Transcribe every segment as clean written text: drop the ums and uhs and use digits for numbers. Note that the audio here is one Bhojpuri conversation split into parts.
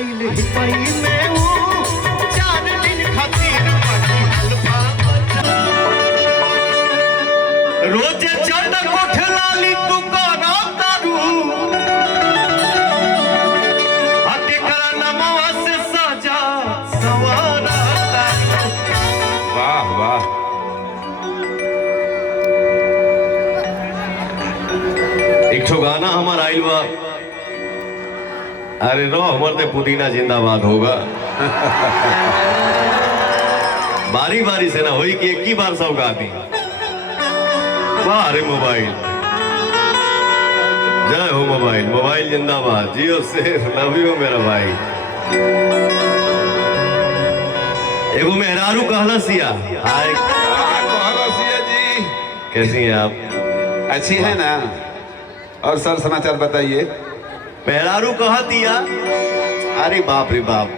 आइल हिपाई में हूँ 4 दिन खातिर रोज चढ़ कोठ लाली तू करा तारू हटे करा नमवा से सजा सवारा तारू। वाह वाह। एक ठो गाना हमारा आइल बा, अरे रो हमारे पुदीना जिंदाबाद होगा। बारी बारी से ना होई कि एक ही बार सब गा दी। वाह अरे मोबाइल, जय हो मोबाइल, मोबाइल जिंदाबाद, जियो से लव यू मेरा भाई। एगो मेहरारू कहला सिया, हाय कहला सिया जी, कैसी हैं आप? अच्छी है ना? और सर समाचार बताइए। मेहरारू कहा दिया, अरे बाप रे बाप,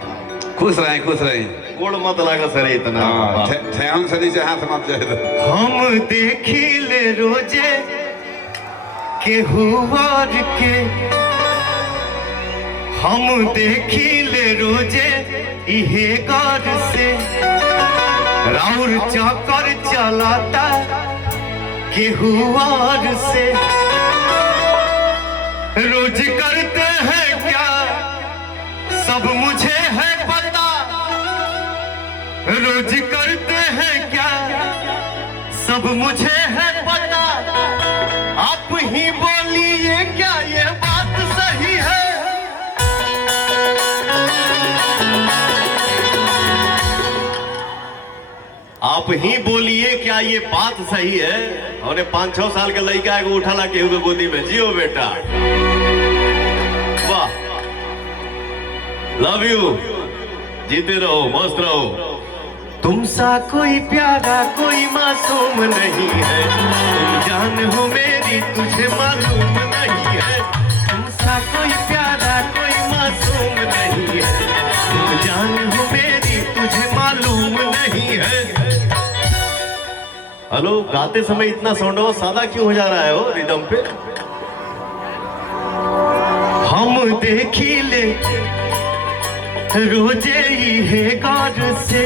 खुश रहें खुश रहें। गोड़ मत लगा सर इतना। ठेहुन से नीचे हाथ मत जाए। हम देखिले रोजे केहू और के, हम देखिले रोजे इहे गौर से राउर चक्कर चलाता केहू और से। रोज करते हैं क्या सब मुझे है पता, रोज करते हैं क्या सब मुझे है पता। आप ही बोलिए क्या ये बात सही है? आप ही बोलिए क्या ये बात सही है? और 5-6 साल के लड़का है उठा ला केहू के गोदी में, जियो बेटा, वाह, लव यू, जीते रहो मस्त रहो। तुमसा कोई प्यारा कोई मासूम नहीं है, तुम जान हो मेरी तुझे मालूम नहीं है। तुमसा कोई प्यारा कोई मासूम नहीं है, तुम जान हो मेरी तुझे मालूम नहीं है। हेलो, गाते समय इतना साउंड सादा क्यों हो जा रहा है? वो रिदम पे हम देखिले रोजे ही है गौर से,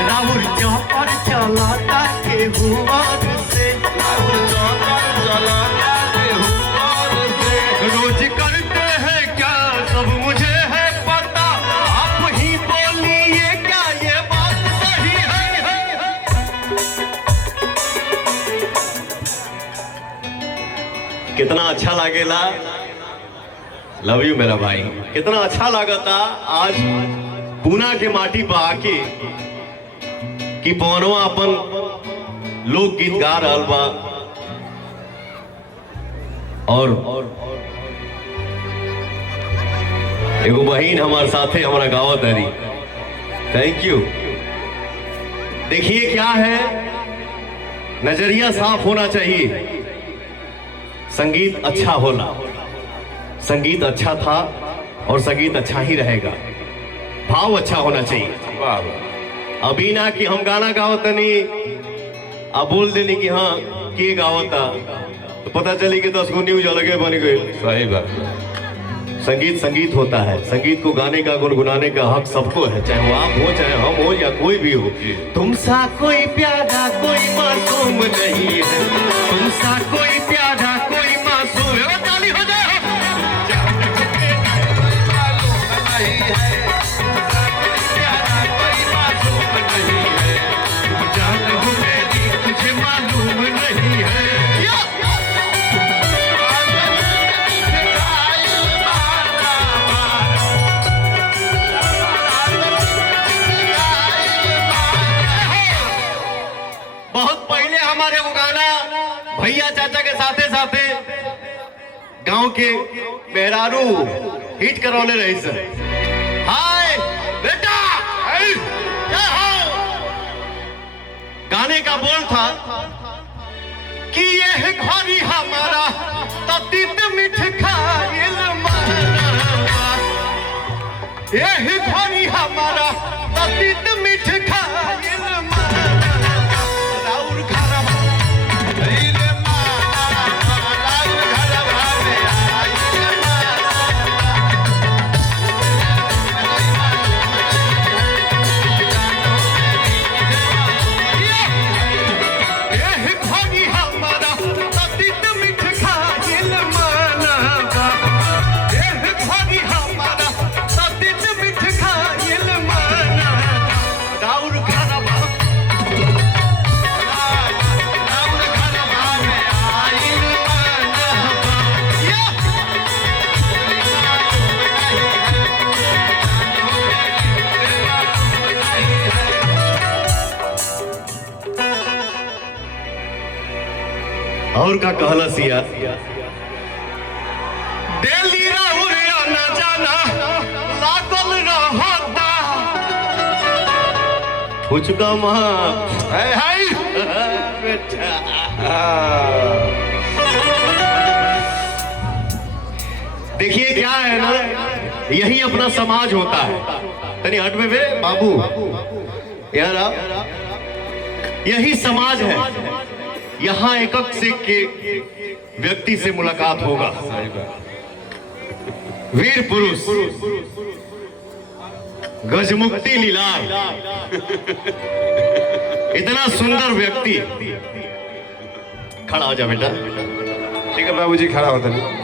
राहुल चौपर चलाता केहू और से, रोज करते हैं क्या सब मुझे है पता। आप ही बोलिए क्या ये बात सही है? कितना अच्छा लागेला, लव यू मेरा भाई। कितना अच्छा लागता आज पूना के माटी पर आके कि पवनवा अपन लोक गीत गा रहल बा और एगो बहन हमारे साथे हमारा गावत हरी। Thank you. देखिए क्या है, नजरिया साफ होना चाहिए, संगीत अच्छा होना, संगीत अच्छा था और संगीत अच्छा ही रहेगा, भाव अच्छा होना चाहिए। वाह। अभी ना कि हम गाना गावतनी अब बोल देनी कि हाँ के गावता तो पता चली कि 10 गो न्यूज अलगे बन गई। सही बात। संगीत संगीत होता है, संगीत को गाने का गुनगुनाने का हक सबको है, चाहे वो आप हो चाहे हम हो या कोई भी हो। तुमसा कोई प्यारा कोई मासूम नहीं है, तुमसा कोई प्यारा कोई मासूम है। ताली हो जाए। भैया चाचा के साथे साथे गांव के मेहरारू हिट करौले रही सर। हाय बेटा, क्या हो? गाने का बोल था कि यह घड़ी हमारा ततीत मिठ खाइल मारा, यह घड़ी हमारा ततीत मिठ खाइल मारा। राउर घरवा और का कहलसिया दिल्ली राहुरिया न जाना लागल रहता फुचका हाय बेटा देखिए क्या है ना, यही अपना समाज होता है। तनी हट में बे बाबू यार आप, यही समाज है। यहाँ एक से के व्यक्ति से मुलाकात होगा, वीर पुरुष गजमुक्ति लीलार, इतना सुंदर व्यक्ति। खड़ा हो जा बेटा। ठीक है बाबूजी, खड़ा होता नहीं।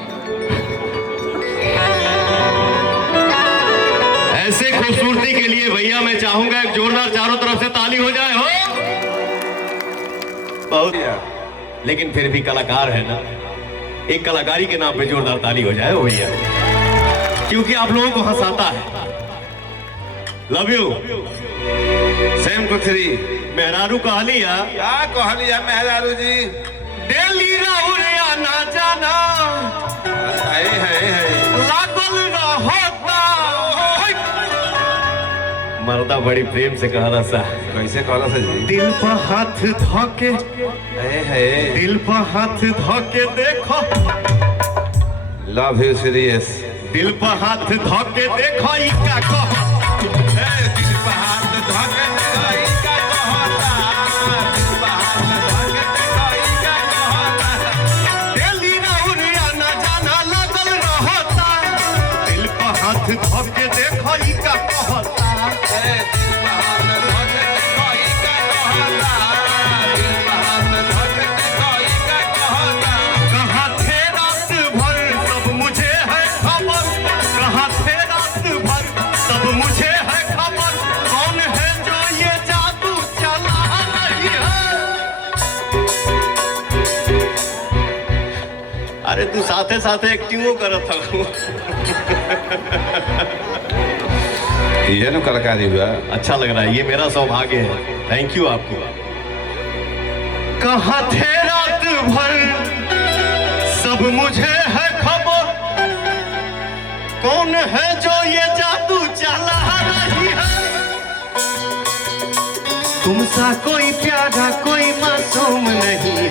ऐसे खूबसूरती के लिए भैया मैं चाहूंगा एक जोरदार चारों तरफ से ताली हो जाए। हो बहुत, लेकिन फिर भी कलाकार है ना, एक कलाकारी के नाम पे जोरदार ताली हो जाए भैया, क्योंकि आप लोगों को हंसाता है। लव यू सेम को थ्री मेहरारू कहलिया, क्या कहलिया मेहरारू जी? दिल्ली राहुरिया ना जाना लागल रहता। मर्दा बड़ी प्रेम से कहला सा। कैसे कहला सा जी? दिल पर हाथ धोके, दिल पर हाथ धोके देखो, लव यू सीरियस। दिल पर हाथ धोके देखो ई का कहो, दिल पर हाथ धोके देखो ई का कहता, दिल पर हाथ धोके देखो ई का कहता। दिल्ली राहुरिया ना जाना लागल रहता, दिल पर हाथ धोके देखो ई का कहता। अरे तू साथे साथे एक्टिंगो करत था। ये ना कलाकारी हुआ, अच्छा लग रहा है, ये मेरा सौभाग्य है। थैंक यू आपको। कहाँ थे रात भर सब मुझे है खबर, कौन है जो ये जादू चला रही है। तुम सा कोई प्यारा कोई मासूम नहीं है,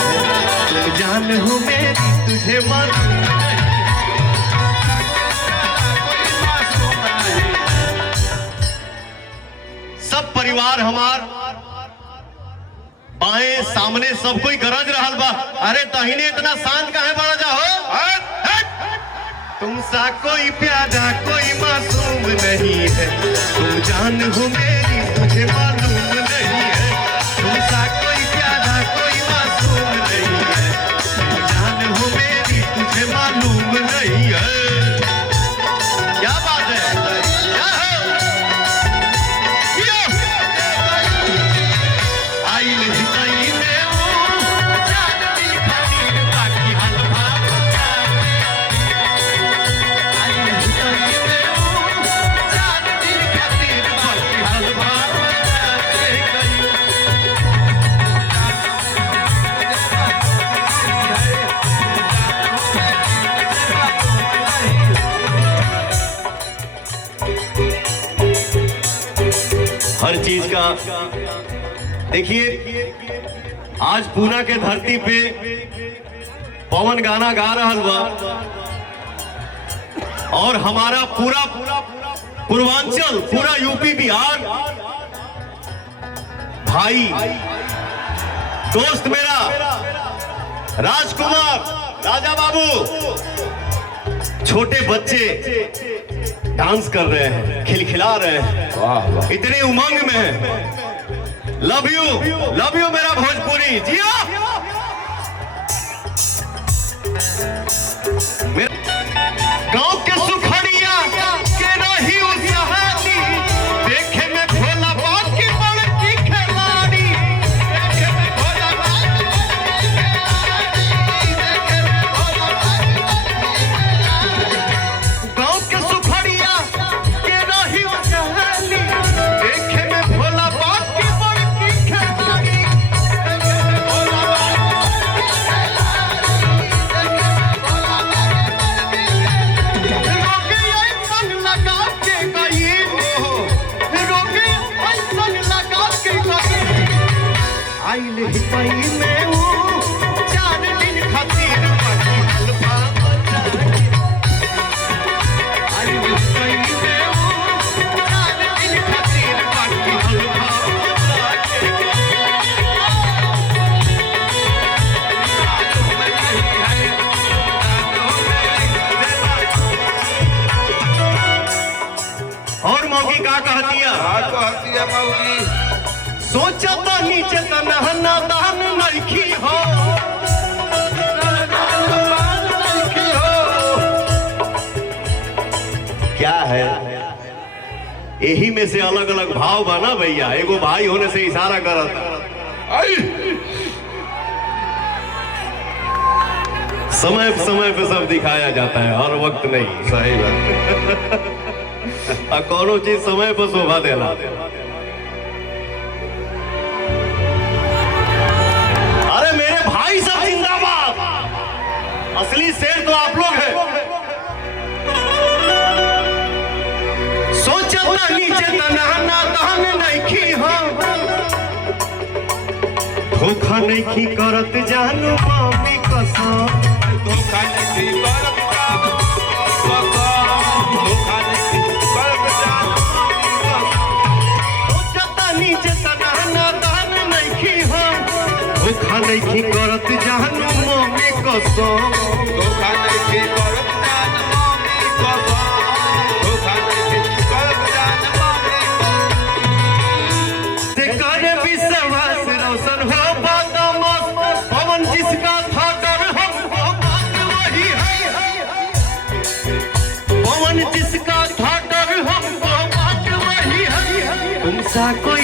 तुम जान हो मेरी तुझे मालूम नहीं। सब परिवार हमार बाएं सामने सब कोई गरज रहल बा। अरे तहिने इतना शांत काहे बड़ा जाओ? तुम सा कोई प्यारा कोई मासूम नहीं है, तुम जान हो मेरी तुझे मालूम नहीं है। तुम सा कोई प्यारा कोई मासूम नहीं है, तुम जान हो मेरी तुझे मालूम नहीं है। क्या बात है, क्या है? आई नहीं आई में हूँ, जान दिल खानी बाकी हलवा बचा। आई नहीं आई में हूँ, जान दिल खानी बाकी हलवा बचा के गई। हर चीज का देखिए, आज पूना के धरती पे पवन गाना गा रहल बा, और हमारा पूरा पूर्वांचल, पूरा यूपी बिहार भाई दोस्त मेरा राजकुमार राजा बाबू, छोटे बच्चे डांस कर रहे हैं, खिलखिला रहे हैं, वाह वाह। इतने उमंग में है। लव यू मेरा भोजपुरी जियो। गांव के सुखड़िया के रही उस सहानी, देखे में भोला बाप की बड़की खिलाड़ी, देखे में भोला बाप की बड़की खिलाड़ी, देखे में भोला बाप की खिलाड़ी। गांव के सुखड़िया के रही उस सहानी, देखे में भोला बाप की बड़की खिलाड़ी, देखे में भोला बाप की खिलाड़ी। मौगी सोचता नीचे तना नादान नइखी हो क्या है यही में से अलग अलग भाव बना भैया एगो भाई होने से इशारा करता समय पे सब दिखाया जाता है हर वक्त नहीं सही बात कोनो चीज समय पर शोभा देला अरे मेरे भाई सब जिंदाबाद असली शेर तो आप लोग हैं सोचता नीचे तना नादान नइखी हो धोखा नहीं करत जानू मम्मी कसम धोखा नहीं करत धोखा नहीं करत जान सोचता नीचे तना नादान नइखी हो धोखा नहीं करत जानू मम्मी कसम धोखा नहीं करत जान मम्मी कसम धोखा नहीं करत जान मम्मी ते करे विश्वास रोशन हो बदमाश पवन जिसका था डर हमको बात वही है पवन जिसका था डर हमको बात वही है तुम सा कोई